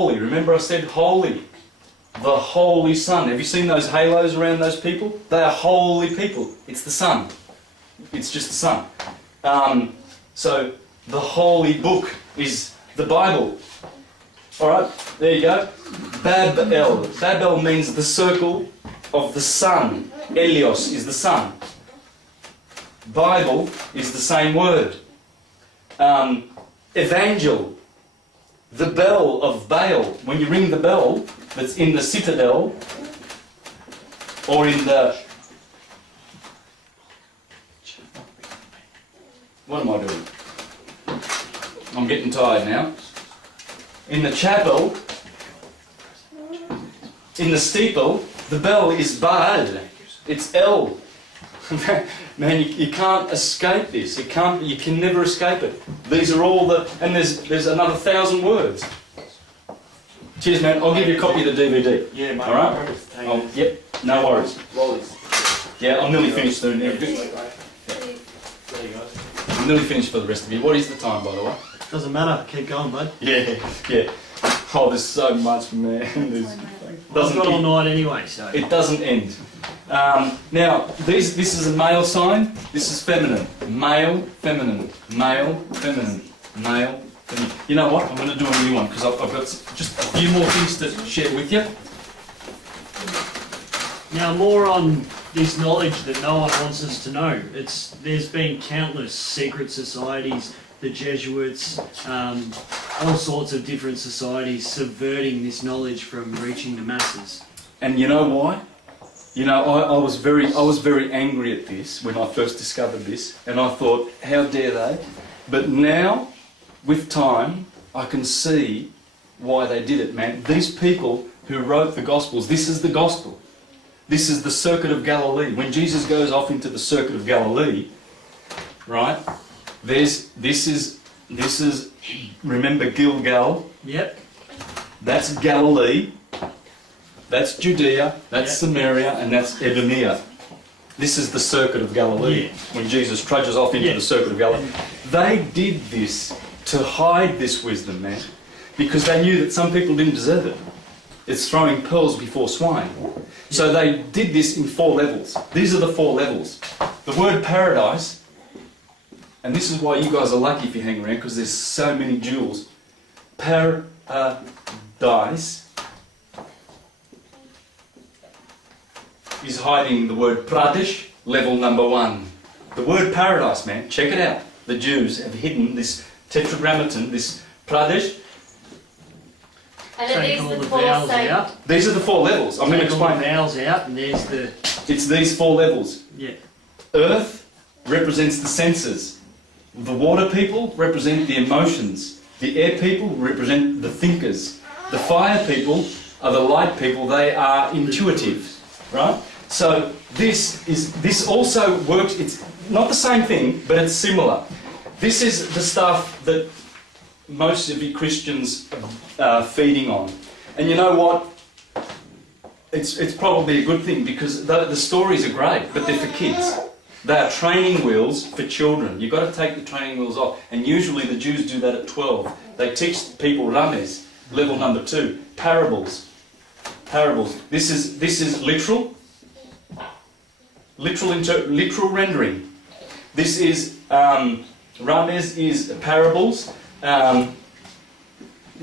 holy. Remember I said holy. The Holy Sun. Have you seen those halos around those people? They are holy people. It's the sun. It's just the sun. So the holy book is the Bible. Alright, there you go. Babel. Babel means the circle of the sun. Elios is the sun. Bible is the same word. Evangel. The bell of Baal. When you ring the bell that's in the citadel or in the... What am I doing? I'm getting tired now. In the chapel, in the steeple, the bell is Baal. It's El. Man, you can't escape this. You can never escape it. These are all the... And there's another 1,000 words. Cheers, man. I'll give you a copy of the DVD. Yeah, mate. Alright? Yep, no worries. Yeah, I'm nearly finished soon. There you go. I'm nearly finished for the rest of you. What is the time, by the way? Doesn't matter. Keep going, bud. Yeah. Oh, there's so much, man. I've got all night anyway, so... It doesn't end. Now, this is a male sign. This is feminine. Male, feminine. Male, feminine. Male, feminine. You know what? I'm going to do a new one because I've got just a few more things to share with you. Now, more on this knowledge that no one wants us to know. There's been countless secret societies, the Jesuits, all sorts of different societies subverting this knowledge from reaching the masses. And you know why? You know, I was very angry at this when I first discovered this, and I thought, how dare they? But now, with time, I can see why they did it, man. These people who wrote the Gospels, this is the Gospel. This is the Circuit of Galilee. When Jesus goes off into the Circuit of Galilee, right? This is remember Gilgal? Yep. That's Galilee. That's Judea, that's Samaria, and that's Idumea. This is the Circuit of Galilee, when Jesus trudges off into the Circuit of Galilee. They did this to hide this wisdom, man, because they knew that some people didn't deserve it. It's throwing pearls before swine. So they did this in 4 levels. These are the 4 levels. The word paradise, and this is why you guys are lucky if you hang around, because there's so many jewels. Paradise is hiding the word Pradesh, level number 1. The word paradise, man, check it out. The Jews have hidden this tetragrammaton, this Pradesh. And are these the 4 vowels same? out. These are the 4 levels. I'm going to explain. The vowels out, and there's the... It's these 4 levels. Yeah. Earth represents the senses. The water people represent the emotions. The air people represent the thinkers. The fire people are the light people. They are intuitive. Right? So this also works. It's not the same thing, but it's similar. This is the stuff that most of you Christians are feeding on. And you know what? It's probably a good thing, because the stories are great, but they're for kids. They are training wheels for children. You've got to take the training wheels off. And usually the Jews do that at 12. They teach people rames, level number 2, parables. Parables. This is literal rendering. This is rames is parables.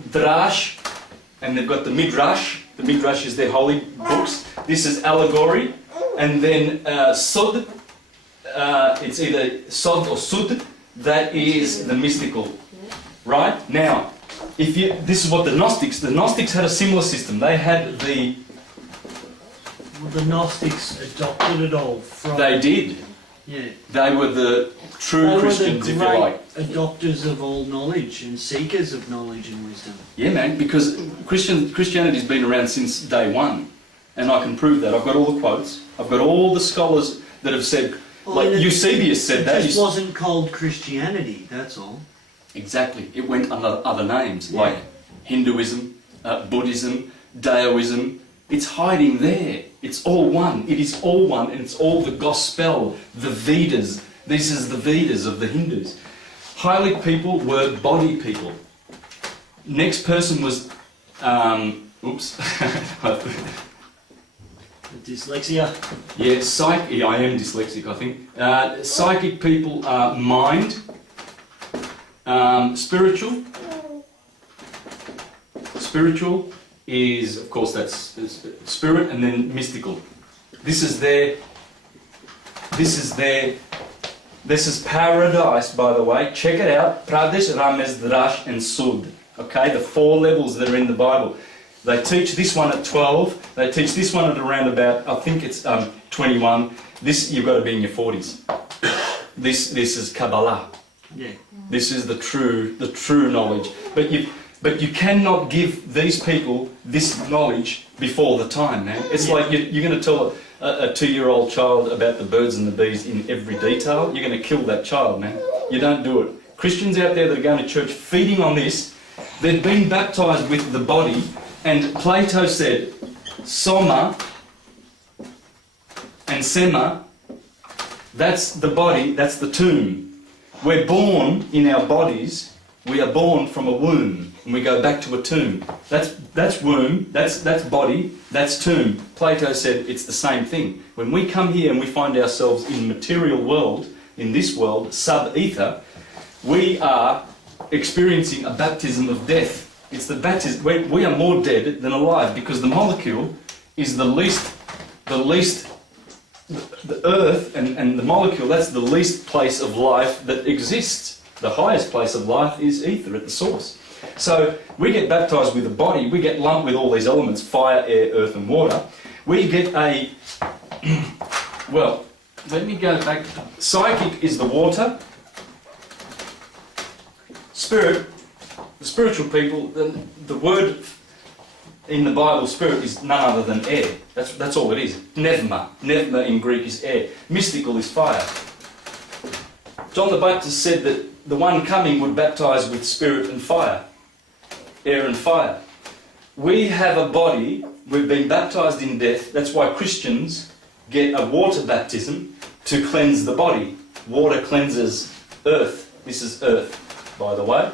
Drash, and they've got the midrash. The midrash is their holy books. This is allegory, and then sod. It's either sod or sud. That is the mystical. Right now. This is what the Gnostics had a similar system. They had the... Well, the Gnostics adopted it all from... They did. Yeah. They were the true Christians, if you like. Adopters of all knowledge and seekers of knowledge and wisdom. Yeah, man, because Christianity's been around since day 1. And I can prove that. I've got all the quotes. I've got all the scholars that have said... Like Eusebius said that. It just wasn't called Christianity, that's all. Exactly. It went under other names, like Hinduism, Buddhism, Daoism. It's hiding there. It's all one. It is all one, and it's all the gospel, the Vedas. This is the Vedas of the Hindus. Hylic people were body people. Next person was Oops. Dyslexia. Yeah, I am dyslexic, I think. Psychic people are mind, spiritual. Spiritual is, of course, that's spirit, and then mystical. This is paradise, by the way. Check it out. Pradesh, Ramesh, Drash, and Sud. Okay, the 4 levels that are in the Bible. They teach this one at 12. They teach this one at around about, I think it's 21. This, you've got to be in your 40s. This is Kabbalah. Yeah. This is the true knowledge. But you cannot give these people this knowledge before the time, man. It's like you're going to tell a 2-year-old child about the birds and the bees in every detail. You're going to kill that child, man. You don't do it. Christians out there that are going to church feeding on this, they've been baptized with the body, and Plato said, Soma and Sema, that's the body, that's the tomb. We're born in our bodies, we are born from a womb, and we go back to a tomb. That's womb, that's body, that's tomb. Plato said it's the same thing. When we come here and we find ourselves in the material world, in this world, sub-ether, we are experiencing a baptism of death. It's the baptism. We are more dead than alive, because the molecule is the earth and the molecule, that's the least place of life that exists. The highest place of life is ether at the source. So we get baptized with a body, we get lumped with all these elements, fire, air, earth and water. We get a, well, let me go back. Psychic is the water. Spirit, the spiritual people, the word in the Bible, spirit, is none other than air. That's all it is. Pneuma. Pneuma in Greek is air. Mystical is fire. John the Baptist said that the one coming would baptize with spirit and fire. Air and fire. We have a body, we've been baptized in death. That's why Christians get a water baptism to cleanse the body. Water cleanses earth. This is earth, by the way.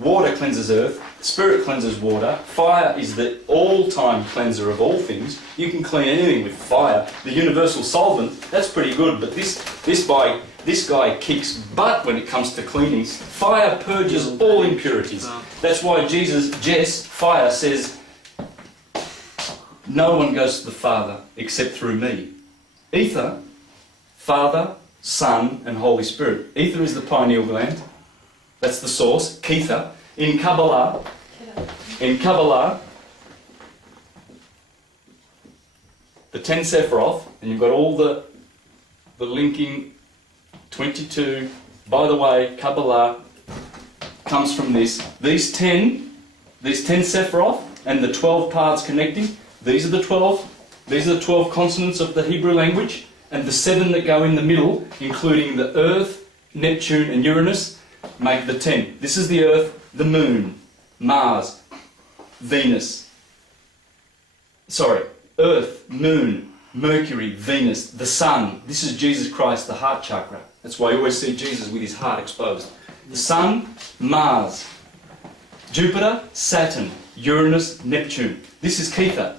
Water cleanses earth, spirit cleanses water, fire is the all-time cleanser of all things. You can clean anything with fire. The universal solvent, that's pretty good, but this guy kicks butt when it comes to cleaning. Fire purges all impurities. That's why Jesus, fire, says, no one goes to the Father except through me. Ether, Father, Son and Holy Spirit. Ether is the pineal gland. That's the source, Ketha. In Kabbalah, the 10 Sephiroth, and you've got all the linking 22. By the way, Kabbalah comes from this. These 10 Sephiroth and the 12 paths connecting, these are the 12 consonants of the Hebrew language, and the 7 that go in the middle, including the Earth, Neptune and Uranus, make the 10. This is the Earth, the Moon, Mars, Venus. Sorry, Earth, Moon, Mercury, Venus, the Sun. This is Jesus Christ, the heart chakra. That's why you always see Jesus with his heart exposed. The Sun, Mars, Jupiter, Saturn, Uranus, Neptune. This is Ketha.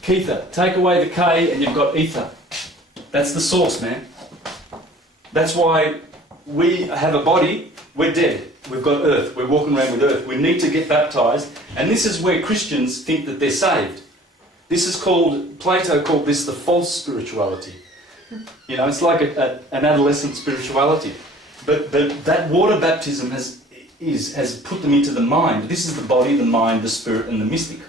Ketha. Take away the K and you've got ether. That's the source, man. That's why we have a body, we're dead. We've got earth, we're walking around with earth. We need to get baptized. And this is where Christians think that they're saved. This is called, Plato called this the false spirituality. You know, it's like an adolescent spirituality. But that water baptism has put them into the mind. This is the body, the mind, the spirit and the mystic.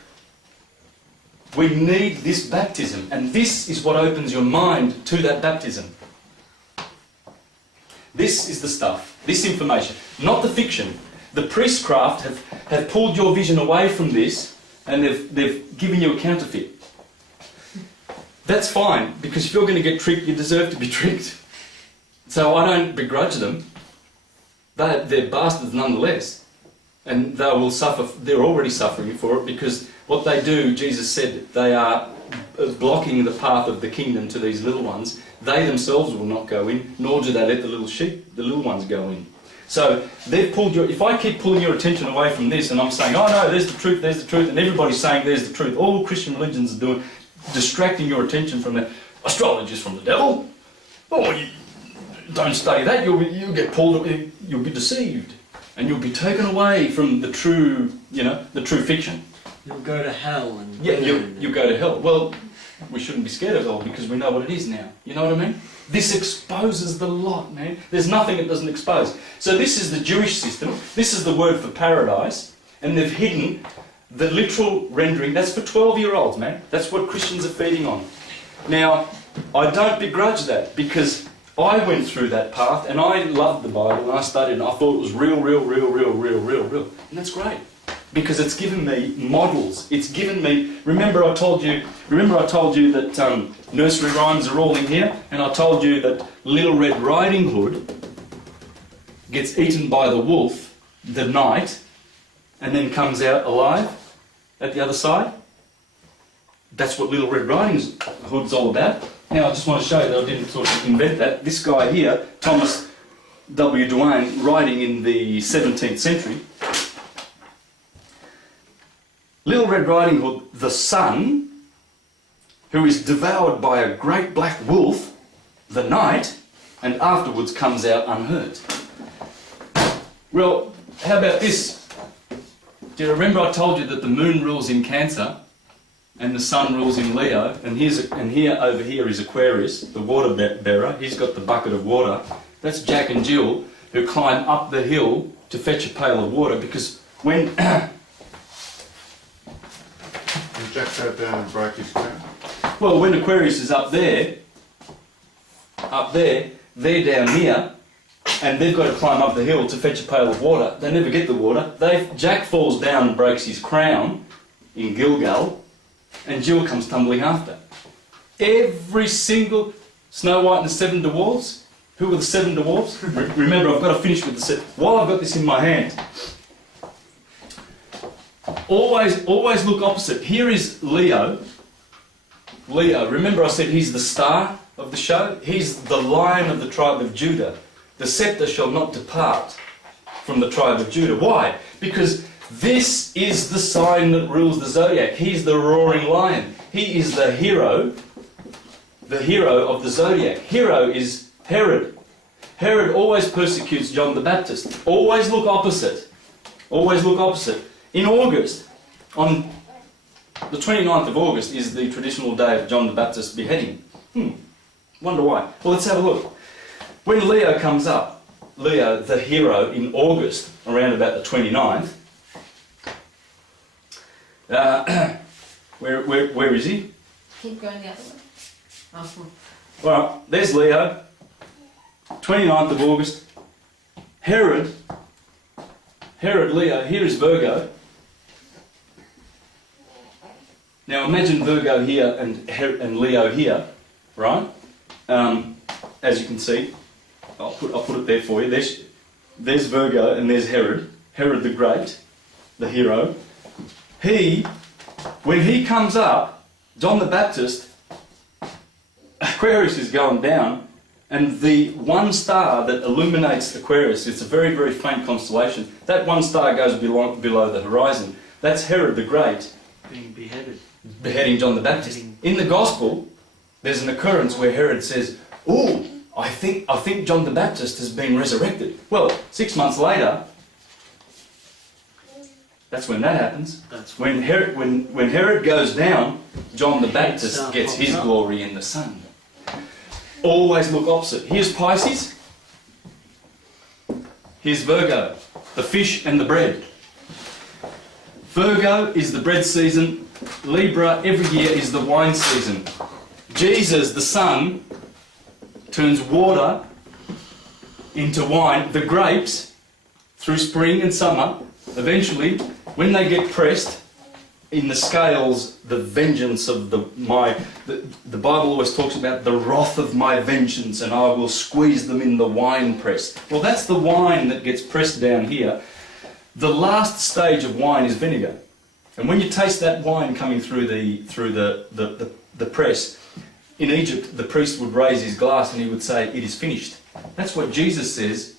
We need this baptism, and this is what opens your mind to that baptism. This is the stuff, this information, not the fiction. The priestcraft have pulled your vision away from this, and they've given you a counterfeit. That's fine, because if you're going to get tricked, you deserve to be tricked. So I don't begrudge them. They're bastards nonetheless. And they will suffer, they're already suffering for it, because what they do, Jesus said, they are blocking the path of the kingdom to these little ones. They themselves will not go in, nor do they let the little sheep, the little ones, go in. So they've pulled your, if I keep pulling your attention away from this and I'm saying, oh no, there's the truth, and everybody's saying there's the truth, all Christian religions are doing, distracting your attention from that. Astrology is from the devil. Oh, you don't study that, you'll get pulled, you'll be deceived. And you'll be taken away from the true, the true fiction. You'll go to hell and Yeah, you'll go to hell. Well, we shouldn't be scared of hell because we know what it is now. You know what I mean? This exposes the lot, man. There's nothing it doesn't expose. So this is the Jewish system. This is the word for paradise. And they've hidden the literal rendering. That's for 12-year-olds, man. That's what Christians are feeding on. Now, I don't begrudge that because I went through that path and I loved the Bible and I studied and I thought it was real. And that's great. Because it's given me models. It's given me. Remember, I told you that nursery rhymes are all in here, and I told you that Little Red Riding Hood gets eaten by the wolf the night, and then comes out alive at the other side. That's what Little Red Riding Hood's all about. Now, I just want to show you that I didn't sort of invent that. This guy here, Thomas W. Duane, writing in the 17th century. Little Red Riding Hood, the son, who is devoured by a great black wolf the night, and afterwards comes out unhurt. Well, how about this? Do you remember I told you that the moon rules in Cancer, and the sun rules in Leo, and here over here is Aquarius, the water bearer. He's got the bucket of water. That's Jack and Jill, who climb up the hill to fetch a pail of water, because when... Jack sat down and broke his crown. Well, when Aquarius is up there, they're down here, and they've got to climb up the hill to fetch a pail of water. They never get the water. Jack falls down and breaks his crown in Gilgal, and Jill comes tumbling after. Every single Snow White and the Seven Dwarfs. Who were the Seven Dwarfs? Remember, I've got to finish with the seven. While I've got this in my hand, always look opposite. Here is Leo. Leo, remember I said he's the star of the show? He's the Lion of the tribe of Judah. The scepter shall not depart from the tribe of Judah. Why? Because this is the sign that rules the zodiac. He's the roaring lion. He is the hero of the zodiac. Hero is Herod. Herod always persecutes John the Baptist. Always look opposite. Always look opposite. In August, on the 29th of August is the traditional day of John the Baptist's beheading. Wonder why? Well, let's have a look. When Leo comes up, Leo, the hero, in August, around about the 29th, where is he? Keep going the other way. Oh. Well, there's Leo, 29th of August. Herod, Leo, here is Virgo. Now imagine Virgo here and Leo here, right? As you can see, I'll put it there for you. There's Virgo and there's Herod. Herod the Great, the hero. When he comes up, John the Baptist, Aquarius is going down, and the one star that illuminates Aquarius, it's a very, very faint constellation, that one star goes below the horizon. That's Herod the Great. Being beheaded. Beheading John the Baptist. In the Gospel, there's an occurrence where Herod says, "Oh, I think John the Baptist has been resurrected." Well, 6 months later, that's when that happens. That's when Herod goes down, John the Baptist gets his glory in the sun. Always look opposite. Here's Pisces. Here's Virgo, the fish and the bread. Virgo is the bread season. Libra every year is the wine season. Jesus, the Son, turns water into wine. The grapes, through spring and summer, eventually, when they get pressed in the scales, the vengeance of the Bible always talks about the wrath of my vengeance, and I will squeeze them in the wine press. Well, that's the wine that gets pressed down here. The last stage of wine is vinegar. And when you taste that wine coming through the press, in Egypt, the priest would raise his glass and he would say, "It is finished." That's what Jesus says